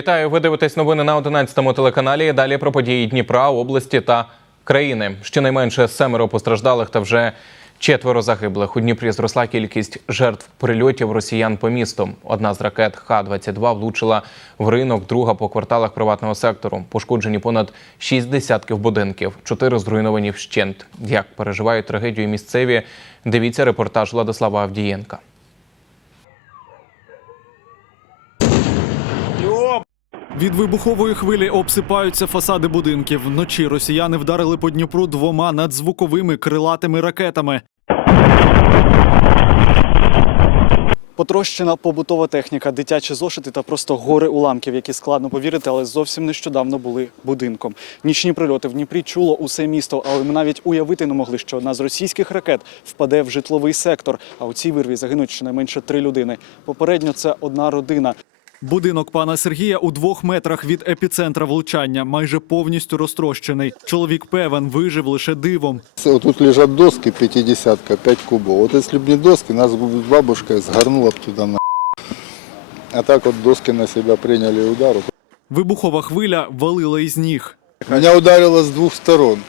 Вітаю! Ви дивитесь новини на 11 телеканалі. Далі про події Дніпра, області та країни. Щонайменше семеро постраждалих та вже четверо загиблих. У Дніпрі зросла кількість жертв прильотів росіян по місту. Одна з ракет Х-22 влучила в ринок, друга по кварталах приватного сектору. Пошкоджені понад шість десятків будинків, чотири зруйновані вщент. Як переживають трагедію місцеві? Дивіться репортаж Владислава Авдієнка. Від вибухової хвилі обсипаються фасади будинків. Вночі росіяни вдарили по Дніпру двома надзвуковими крилатими ракетами. Потрощена побутова техніка, дитячі зошити та просто гори уламків, які складно повірити, але зовсім нещодавно були будинком. Нічні прильоти в Дніпрі чуло усе місто, але ми навіть уявити не могли, що одна з російських ракет впаде в житловий сектор. А у цій вирві загинуть щонайменше три людини. Попередньо це одна родина. Будинок пана Сергія у двох метрах від епіцентра влучання, майже повністю розтрощений. Чоловік певен, вижив лише дивом. Вот тут лежат доски 50-ка, 5 кубов. Вот если бы не доски, нас бы бабушка сгорнула бы туда на. А так вот доски на себя приняли удар. Вибухова хвиля валила із ніг. Меня ударило с двух сторон.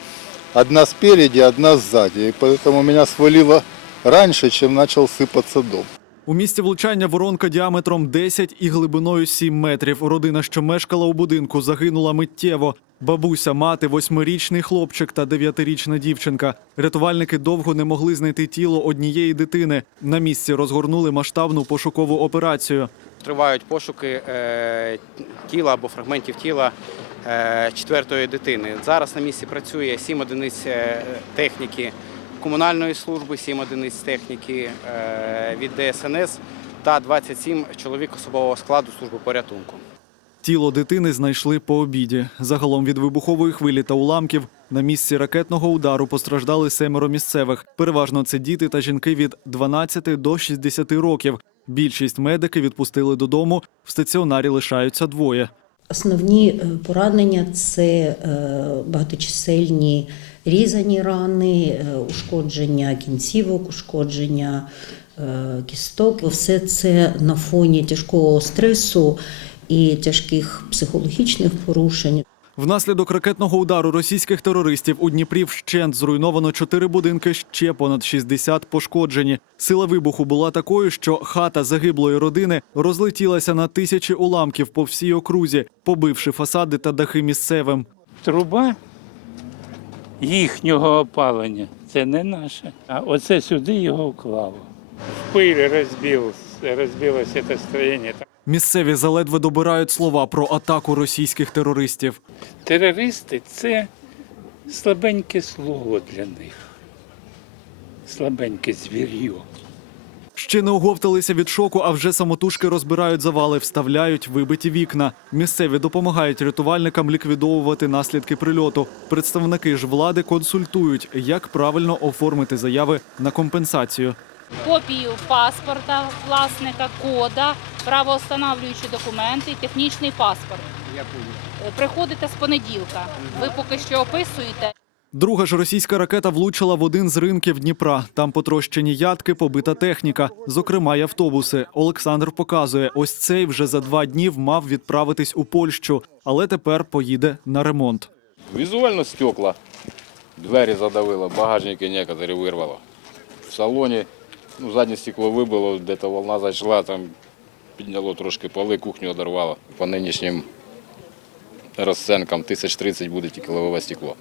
Одна спереди, одна сзади. И поэтому меня свалило раньше, чем начал сыпаться дом. У місці влучання воронка діаметром 10 і глибиною 7 метрів. Родина, що мешкала у будинку, загинула миттєво. Бабуся, мати, восьмирічний хлопчик та дев'ятирічна дівчинка. Рятувальники довго не могли знайти тіло однієї дитини. На місці розгорнули масштабну пошукову операцію. Тривають пошуки е, тіла або фрагментів тіла е, четвертої дитини. Зараз на місці працює 7 одиниць е, техніки комунальної служби, 7 одиниць техніки е, від ДСНС та 27 чоловік особового складу служби порятунку. Тіло дитини знайшли по обіді. Загалом від вибухової хвилі та уламків на місці ракетного удару постраждали семеро місцевих. Переважно це діти та жінки від 12 до 60 років. Більшість медики відпустили додому. В стаціонарі лишаються двоє. Основні е, поранення це е, багаточисельні різані рани, е, ушкодження кінцівок, ушкодження е, кісток. Все це на фоні тяжкого стресу і тяжких психологічних порушень. Внаслідок ракетного удару російських терористів у Дніпрі вщент зруйновано чотири будинки, ще понад 60 пошкоджені. Сила вибуху була такою, що хата загиблої родини розлетілася на тисячі уламків по всій окрузі, побивши фасади та дахи місцевим. труба їхнього опалення. Це не наше. А оце сюди його вклало. В пиль розбив, розбилося це строєння. Місцеві заледве добирають слова про атаку російських терористів. Терористи це слабеньке слово для них. Слабеньке звір'ю. Ще не оговталися від шоку, а вже самотужки розбирають завали, вставляють вибиті вікна. Місцеві допомагають рятувальникам ліквідовувати наслідки прильоту. Представники ж влади консультують, як правильно оформити заяви на компенсацію. копію паспорта власника, кода, правоостановлюючі документи, технічний паспорт. Е, Приходите з понеділка. Ви поки що описуєте. Друга ж російська ракета влучила в один з ринків Дніпра. Там потрощені ядки, побита техніка, зокрема й автобуси. Олександр показує, ось цей вже за два дні мав відправитись у Польщу, але тепер поїде на ремонт. Визуально стекла. Двері задавило, багажники некоторые вирвало. В салоні ну, заднє стекло вибило, де-то волна зайшла, там підняло трошки поли, кухню одорвало. По нинішнім розценкам 1030 буде тільки лобове стекло.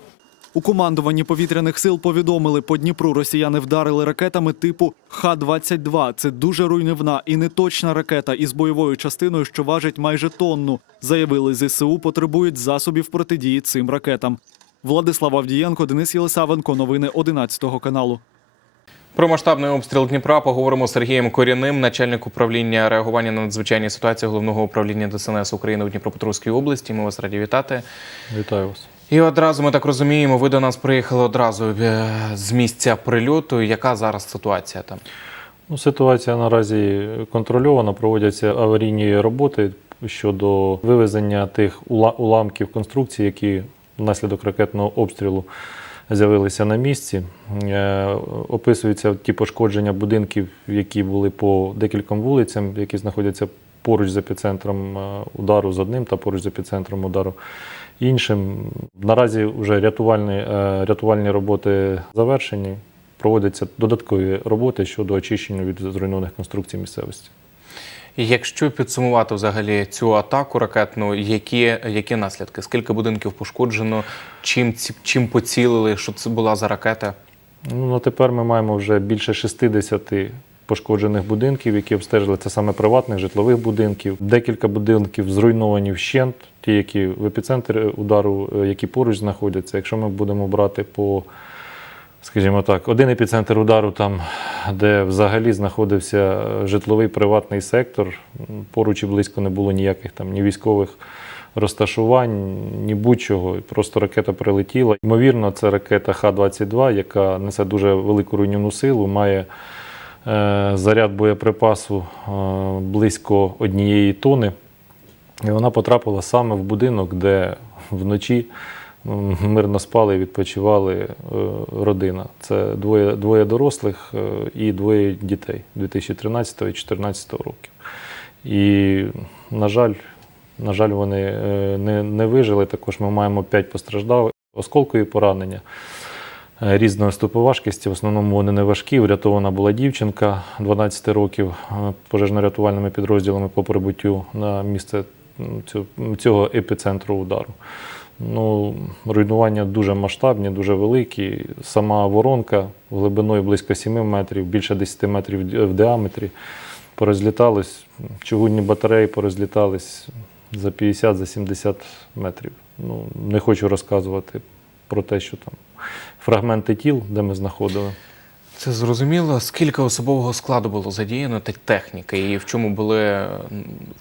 У командуванні повітряних сил повідомили, по Дніпру росіяни вдарили ракетами типу Х-22. Це дуже руйнівна і неточна ракета із бойовою частиною, що важить майже тонну. Заявили, ЗСУ потребують засобів протидії цим ракетам. Владислав Авдієнко, Денис Єлисавенко. Новини 11 каналу. Про масштабний обстріл Дніпра поговоримо з Сергієм Корінним, начальник управління реагування на надзвичайні ситуації головного управління ДСНС України у Дніпропетровській області. Ми вас раді вітати. Вітаю вас. І одразу ми так розуміємо, ви до нас приїхали одразу е, з місця прильоту. Яка зараз ситуація там? Ну, ситуація наразі контрольована. Проводяться аварійні роботи щодо вивезення тих уламків конструкцій, які внаслідок ракетного обстрілу з'явилися на місці. Е, Описуються ті пошкодження будинків, які були по декільком вулицям, які знаходяться поруч з епіцентром е, удару з одним та поруч з епіцентром удару іншим. Наразі вже рятувальні, е, рятувальні роботи завершені. Проводяться додаткові роботи щодо очищення від зруйнованих конструкцій місцевості. Якщо підсумувати взагалі цю атаку ракетну, які, які наслідки? Скільки будинків пошкоджено? Чим, чим поцілили? Що це була за ракета? Ну, на тепер ми маємо вже більше 60 пошкоджених будинків, які обстежили це саме приватних житлових будинків. Декілька будинків зруйновані вщент, ті, які в епіцентрі удару, е, які поруч знаходяться. Якщо ми будемо брати по, скажімо так, один епіцентр удару, там, де взагалі знаходився е, житловий приватний сектор, поруч і близько не було ніяких там ні військових розташувань, ні будь-чого. Просто ракета прилетіла. Ймовірно, це ракета Х-22, яка несе дуже велику руйнівну силу, має заряд боєприпасу е, близько однієї тони. І вона потрапила саме в будинок, де вночі мирно спали і відпочивали е, родина. Це двоє, двоє дорослих е, і двоє дітей 2013 і 2014 років. І, на жаль, на жаль, вони е, не, не вижили. Також ми маємо 5 постраждалих. Осколкові поранення е, різної ступоважкості. В основному вони не важкі. Врятована була дівчинка 12 років е, пожежно-рятувальними підрозділами по прибуттю на місце цього- епіцентру удару. Ну, руйнування дуже масштабні, дуже великі. Сама воронка глибиною близько 7 метрів, більше 10 метрів в діаметрі. Порозлітались, чугунні батареї порозлітались за 50-70 за 70 метрів. Ну, не хочу розказувати про те, що там фрагменти тіл, де ми знаходили. Це зрозуміло. Скільки особового складу було задіяно та техніки, і в чому були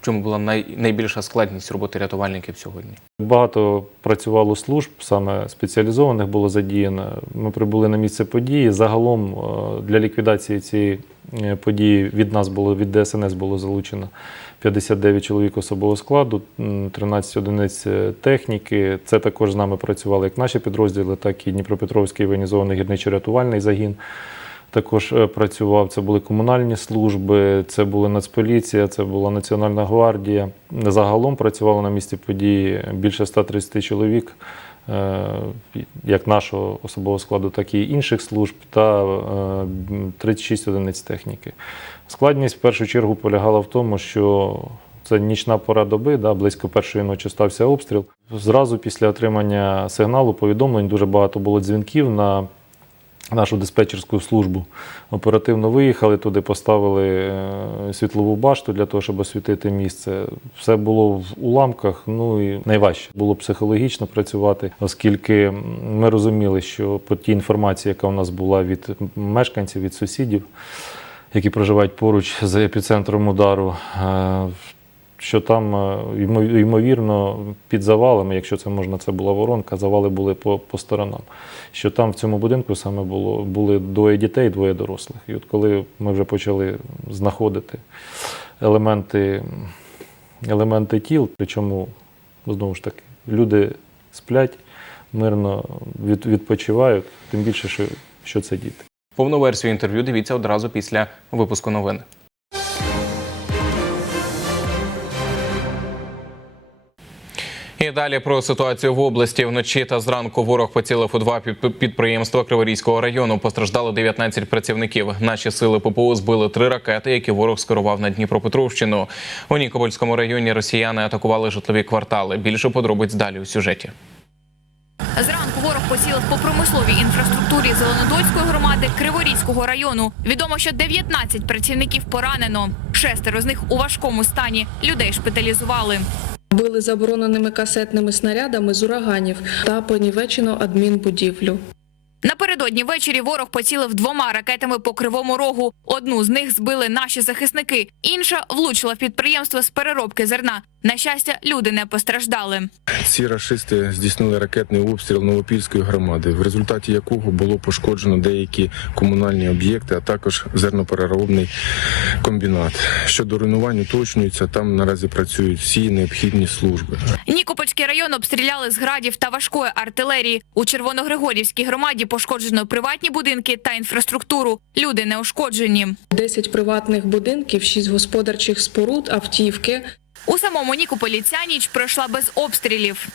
в чому була най, найбільша складність роботи рятувальників сьогодні? Багато працювало служб, саме спеціалізованих було задіяно. Ми прибули на місце події. Загалом е, для ліквідації цієї е, події від нас було від ДСНС було залучено 59 чоловік особового складу, м, 13 одиниць е, техніки. Це також з нами працювали як наші підрозділи, так і Дніпропетровський воєнізований гірничо-рятувальний загін. Також е, працював. Це були комунальні служби, це була Нацполіція, це була Національна гвардія. Загалом працювало на місці події більше 130 чоловік, як нашого особового складу, так і інших служб, та е, 36 одиниць техніки. Складність в першу чергу полягала в тому, що це нічна пора доби, да, близько першої ночі стався обстріл. Зразу після отримання сигналу повідомлень дуже багато було дзвінків на нашу диспетчерську службу. Оперативно виїхали туди, поставили е, світлову башту для того, щоб освітити місце. Все було в уламках. Ну і найважче було психологічно працювати, оскільки ми розуміли, що по тій інформації, яка у нас була від мешканців, від сусідів, які проживають поруч з епіцентром удару. Що там, е, ймовірно, під завалами, якщо це можна, це була воронка, завали були по, по сторонам. Що там в цьому будинку саме було, були двоє дітей, двоє дорослих. І от коли ми вже почали знаходити елементи, елементи тіл, причому, знову ж таки, люди сплять, мирно від, відпочивають, тим більше, що, що це діти. Повну версію інтерв'ю дивіться одразу після випуску новин. Далі про ситуацію в області. Вночі та зранку ворог поцілив у два підприємства Криворізького району. Постраждало 19 працівників. Наші сили ППО збили три ракети, які ворог скерував на Дніпропетровщину. У Нікопольському районі росіяни атакували житлові квартали. Більше подробиць далі у сюжеті. Зранку ворог поцілив по промисловій інфраструктурі Зеленодольської громади Криворізького району. Відомо, що 19 працівників поранено. Шестеро з них у важкому стані. Людей шпиталізували. Били забороненими касетними снарядами з ураганів та понівечено адмінбудівлю. Напередодні ввечері ворог поцілив двома ракетами по кривому рогу. Одну з них збили наші захисники, інша влучила в підприємство з переробки зерна. На щастя, люди не постраждали. Ці рашисти здійснили ракетний обстріл Новопільської громади, в результаті якого було пошкоджено деякі комунальні об'єкти, а також зернопереробний комбінат. Щодо руйнувань уточнюється, там наразі працюють всі необхідні служби. Нікопольський район обстріляли з градів та важкої артилерії. У Червоногригорівській громаді пошкоджено приватні будинки та інфраструктуру. Люди не ушкоджені. 10 приватних будинків, 6 господарчих споруд, автівки. У самому Нікополі ця ніч пройшла без обстрілів.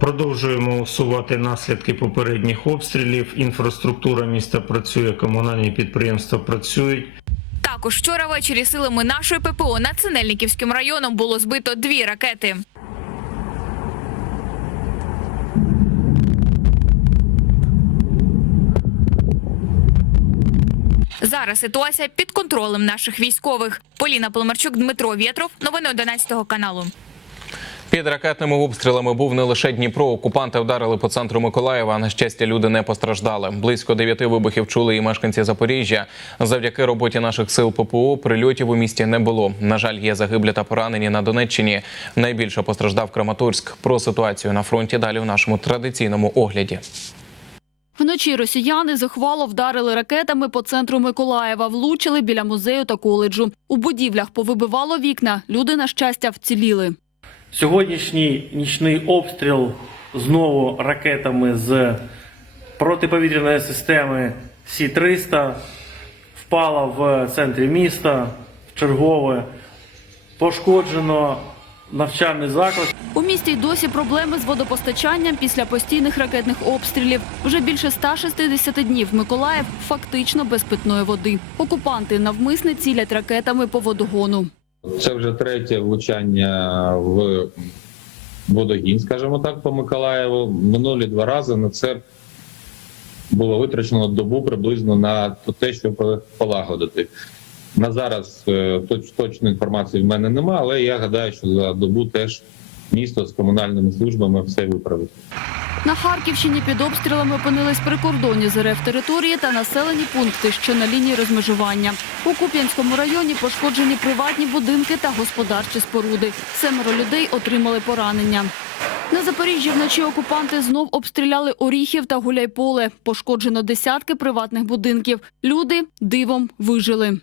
Продовжуємо усувати наслідки попередніх обстрілів. Інфраструктура міста працює, комунальні підприємства працюють. Також вчора ввечері силами нашої ППО над Синельниківським районом було збито дві ракети. Зараз ситуація під контролем наших військових. Поліна Поломарчук, Дмитро Вєтров. Новини 11 каналу. Під ракетними обстрілами був не лише Дніпро. Окупанти вдарили по центру Миколаєва. На щастя, люди не постраждали. Близько дев'яти вибухів чули і мешканці Запоріжжя. Завдяки роботі наших сил ППО прильотів у місті не було. На жаль, є загиблі та поранені на Донеччині. Найбільше постраждав Краматорськ. Про ситуацію на фронті далі в нашому традиційному огляді. Вночі росіяни захвало вдарили ракетами по центру Миколаєва, влучили біля музею та коледжу. У будівлях повибивало вікна. Люди, на щастя, вціліли. Сьогоднішній нічний обстріл знову ракетами з протиповітряної системи Сі-300 впала в центрі міста. Чергове пошкоджено навчальний заклад. У місті й досі проблеми з водопостачанням після постійних ракетних обстрілів. Вже більше 160 днів Миколаїв фактично без питної води. Окупанти навмисне цілять ракетами по водогону. Це вже третє влучання в водогін, скажімо так, по Миколаєву. Минулі два рази на це було витрачено добу приблизно на те, щоб полагодити. На зараз е, точ- точної інформації в мене немає, але я гадаю, що за добу теж місто з комунальними службами все виправить. На Харківщині під обстрілами опинились прикордонні з РФ території та населені пункти, що на лінії розмежування. У Куп'янському районі пошкоджені приватні будинки та господарчі споруди. Семеро людей отримали поранення. На Запоріжжі вночі окупанти знов обстріляли Оріхів та Гуляйполе. Пошкоджено десятки приватних будинків. Люди дивом вижили.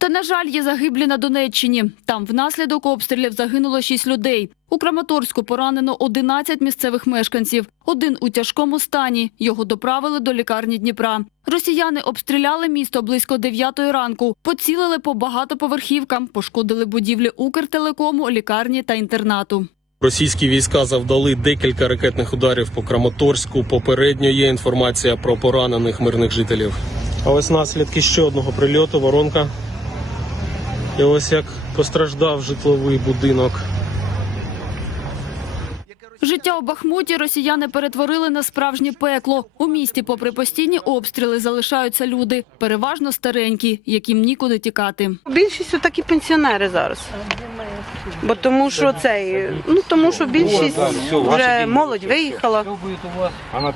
Та, на жаль, є загиблі на Донеччині. Там внаслідок обстрілів загинуло 6 людей. У Краматорську поранено 11 місцевих мешканців. Один у тяжкому стані. Його доправили до лікарні Дніпра. Росіяни обстріляли місто близько 9 ранку. Поцілили по багатоповерхівкам, пошкодили будівлі Укртелекому, лікарні та інтернату. Російські війська завдали декілька ракетних ударів по Краматорську. Попередньо є інформація про поранених мирних жителів. А ось наслідки ще одного прильоту, воронка. І ось як постраждав житловий будинок. Життя у Бахмуті росіяни перетворили на справжнє пекло. У місті, попри постійні обстріли, залишаються люди, переважно старенькі, яким нікуди тікати. Більшість такі пенсіонери зараз. Бо тому що цей, ну тому що більшість вже молодь виїхала,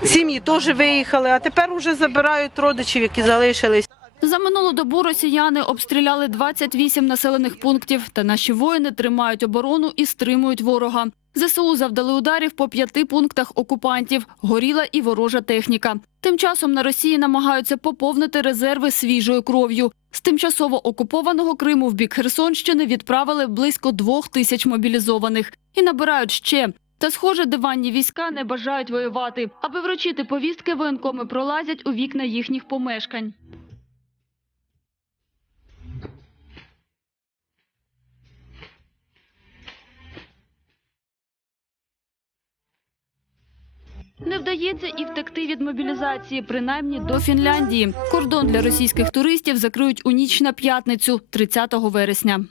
сім'ї теж виїхали, а тепер вже забирають родичів, які залишились. За минулу добу росіяни обстріляли 28 населених пунктів, та наші воїни тримають оборону і стримують ворога. ЗСУ завдали ударів по п'яти пунктах окупантів. Горіла і ворожа техніка. Тим часом на Росії намагаються поповнити резерви свіжою кров'ю. З тимчасово окупованого Криму в бік Херсонщини відправили близько двох тисяч мобілізованих і набирають ще. Та, схоже, диванні війська не бажають воювати. Аби вручити повістки, воєнкоми пролазять у вікна їхніх помешкань. Не вдається і втекти від мобілізації, принаймні до Фінляндії. Кордон для російських туристів закриють у ніч на п'ятницю, 30 вересня.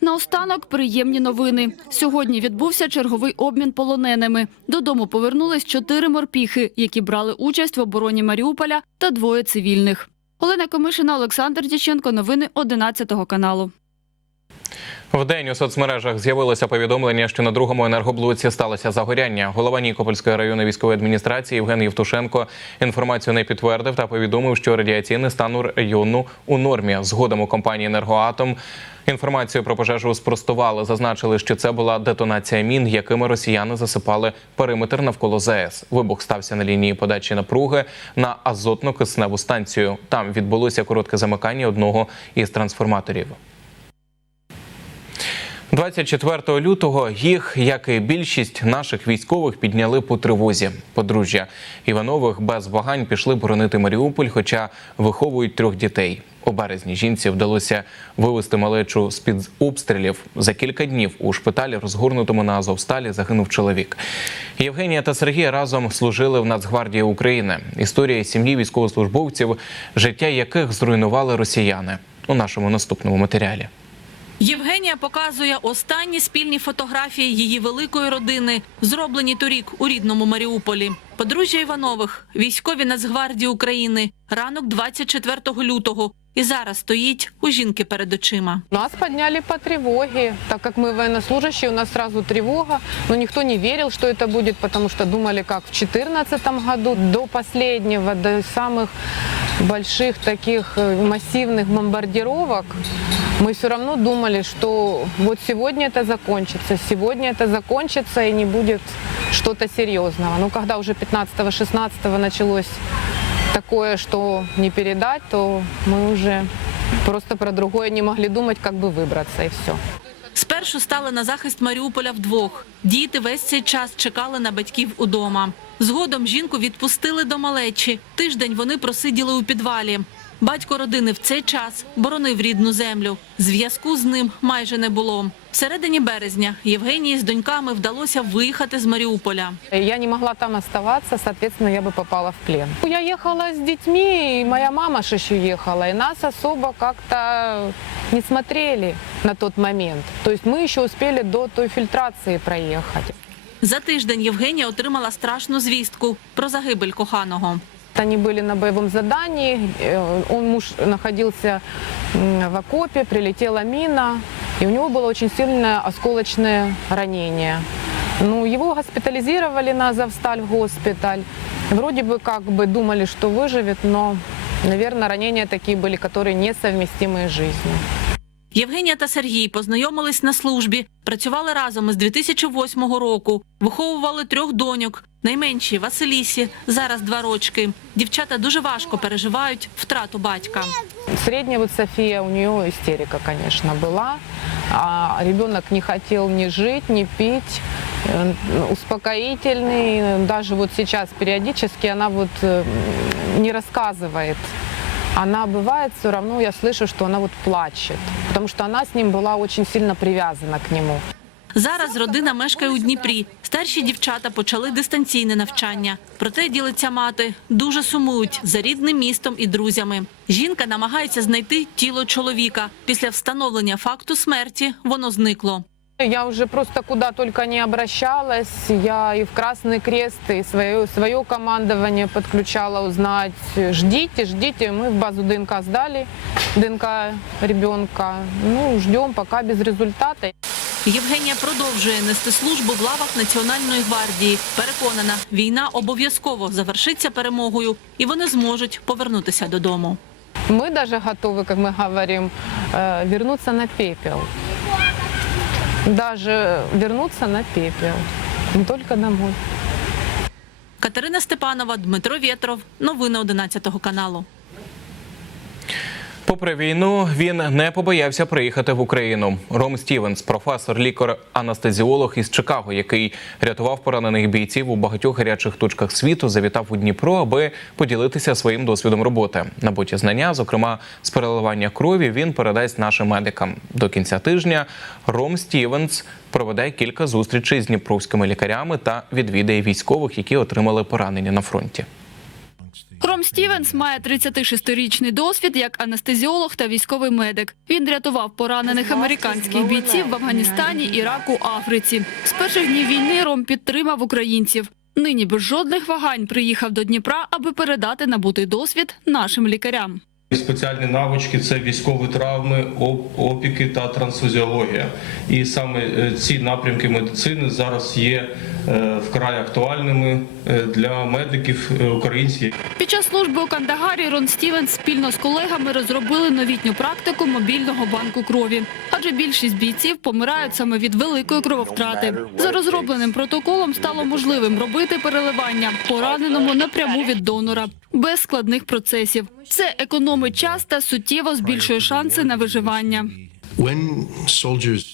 Наостанок приємні новини. Сьогодні відбувся черговий обмін полоненими. Додому повернулись чотири морпіхи, які брали участь в обороні Маріуполя, та двоє цивільних. Олена Комишина, Олександр Дяченко. Новини 11 каналу. Вдень у соцмережах з'явилося повідомлення, що на другому енергоблоці сталося загоряння. Голова Нікопольської районної військової адміністрації Євген Євтушенко інформацію не підтвердив та повідомив, що радіаційний стан у району у нормі. Згодом у компанії Енергоатом інформацію про пожежу спростували. Зазначили, що це була детонація мін, якими росіяни засипали периметр навколо ЗАЕС. Вибух стався на лінії подачі напруги на азотно-кисневу станцію. Там відбулося коротке замикання одного із трансформаторів. 24 лютого їх, як і більшість наших військових, підняли по тривозі. Подружжя Іванових без вагань пішли боронити Маріуполь, хоча виховують трьох дітей. У березні жінці вдалося вивести малечу з під обстрілів. За кілька днів у шпиталі, розгорнутому на Азовсталі, загинув чоловік. Євгенія та Сергій разом служили в Нацгвардії України. Історія сім'ї військовослужбовців, життя яких зруйнували росіяни у нашому наступному матеріалі. Євгенія показує останні спільні фотографії її великої родини, зроблені торік у рідному Маріуполі. Подружжя Іванових, військові Нацгвардії України, ранок 24 лютого. І зараз стоїть у жінки перед очима. Нас подняли по тревоге, так как мы военнослужащие, у нас сразу тревога, но никто не верил, что это будет, потому что думали, как в 2014 году, до последнего, до самых больших таких э, массивных бомбардировок, мы все равно думали, что вот сегодня это закончится, сегодня это закончится и не будет что-то серьезного. Но когда уже 15-16 началось такое, что не передать, то мы уже просто про другое не могли думать, как бы выбраться и все. Спершу стали на захист Маріуполя вдвох. Діти весь цей час чекали на батьків удома. Згодом жінку відпустили до малечі. Тиждень вони просиділи у підвалі. Батько родини в цей час боронив рідну землю. Зв'язку з ним майже не було. В середині березня Євгенії з доньками вдалося виїхати з Маріуполя. Я не могла там оставаться, соответственно, я бы попала в плен. Я ехала с детьми, и моя мама ж еще ехала, и нас особо как-то не смотрели на тот момент. То есть мы еще успели до той фильтрации проехать. За тиждень Євгенія отримала страшну звістку про загибель коханого. Они были на боевом задании, э, он муж находился м, в окопе, прилетела мина, и у него было очень сильное осколочное ранение. Ну, его госпитализировали на Азовсталь в госпиталь. Вроде бы как бы думали, что выживет, но, наверное, ранения такие были, которые несовместимы с жизнью. Євгенія та Сергій познайомились на службі, працювали разом із 2008 року, виховували трьох доньок. Найменшій Василісі зараз два рочки. Дівчата дуже важко переживають втрату батька. Средняя вот София, у нее истерика, конечно, была. А ребенок не хотел ни жить, ни пить, э, успокоительный. Даже вот сейчас периодически она вот э, не рассказывает. Она бывает все равно, я слышу, что она вот плачет, потому что она с ним была очень сильно привязана к нему. Зараз родина мешкає у Дніпрі. Старші дівчата почали дистанційне навчання. Проте ділиться мати дуже сумують за рідним містом і друзями. Жінка намагається знайти тіло чоловіка. Після встановлення факту смерті воно зникло. Я уже просто куда только не обращалась. Я и в Красный Крест, и свое, свое командование подключала узнать. Ждите, ждите. Мы в базу ДНК сдали, ДНК ребенка. Ну, ждем пока без результата. Євгенія продовжує нести службу в лавах Національної гвардії. Переконана, війна обов'язково завершиться перемогою, і вони зможуть повернутися додому. Мы даже готовы, как мы говорим, э, вернуться на пепел. Даже вернуться на пепел. Не только домой. Катерина Степанова, Дмитро Вєтров. Новини 11 каналу. Попри війну, він не побоявся приїхати в Україну. Ром Стівенс, професор, лікар-анестезіолог із Чикаго, який рятував поранених бійців у багатьох гарячих точках світу, завітав у Дніпро, аби поділитися своїм досвідом роботи. Набуті знання, зокрема з переливання крові, він передасть нашим медикам. До кінця тижня Ром Стівенс проведе кілька зустрічей з дніпровськими лікарями та відвідає військових, які отримали поранення на фронті. Ром Стівенс має 36-річний досвід як анестезіолог та військовий медик. Він рятував поранених американських бійців в Афганістані, Іраку, Африці. З перших днів війни Ром підтримав українців. Нині без жодних вагань приїхав до Дніпра, аби передати набутий досвід нашим лікарям. Спеціальні навички це військові травми, опіки та трансфузіологія. І саме е, ці напрямки медицини зараз є вкрай актуальними е, для медиків е, українських. Під час служби у Кандагарі Рон Стівенс спільно з колегами розробили новітню практику мобільного банку крові. Адже більшість бійців помирають саме від великої крововтрати. За розробленим протоколом стало можливим робити переливання пораненому напряму від донора без складних процесів. Це економить час та суттєво збільшує шанси на виживання.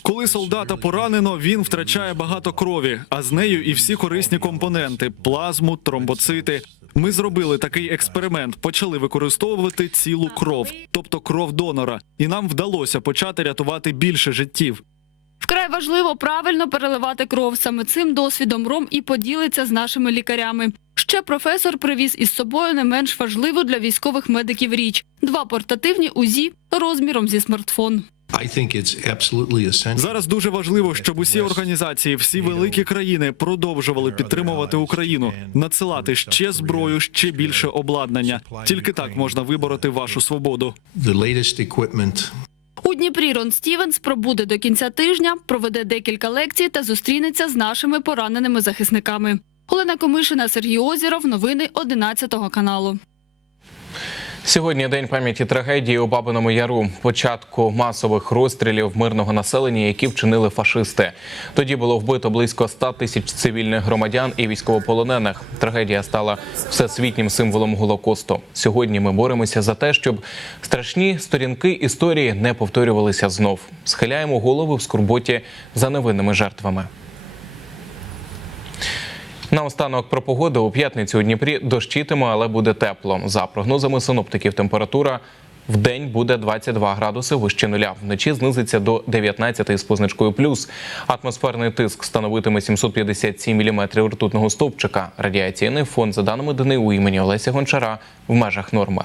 Коли солдата поранено, він втрачає багато крові, а з нею і всі корисні компоненти плазму, тромбоцити. Ми зробили такий експеримент, почали використовувати цілу кров, тобто кров донора, і нам вдалося почати рятувати більше життів. Вкрай важливо правильно переливати кров. Саме цим досвідом Ром і поділиться з нашими лікарями. Ще професор привіз із собою не менш важливу для військових медиків річ: два портативні УЗІ розміром зі смартфон. Зараз дуже важливо, щоб усі організації, всі великі країни продовжували підтримувати Україну, надсилати ще зброю, ще більше обладнання. Тільки так можна вибороти вашу свободу. У Дніпрі Рон Стівенс пробуде до кінця тижня, проведе декілька лекцій та зустрінеться з нашими пораненими захисниками. Олена Комишина, Сергій Озіров. Новини 11 каналу. Сьогодні день пам'яті трагедії у Бабиному Яру, початку масових розстрілів мирного населення, які вчинили фашисти. Тоді було вбито близько 100 тисяч цивільних громадян і військовополонених. Трагедія стала всесвітнім символом голокосту. Сьогодні ми боремося за те, щоб страшні сторінки історії не повторювалися знов. Схиляємо голови в скорботі за невинними жертвами. Наостанок про погоду у п'ятницю у Дніпрі дощитиме, але буде тепло. За прогнозами синоптиків, температура в день буде 22 градуси вище нуля. Вночі знизиться до 19 з позначкою плюс. Атмосферний тиск становитиме 757 міліметрів ртутного стовпчика. Радіаційний фон, за даними ДНУ імені Олеся Гончара, в межах норми.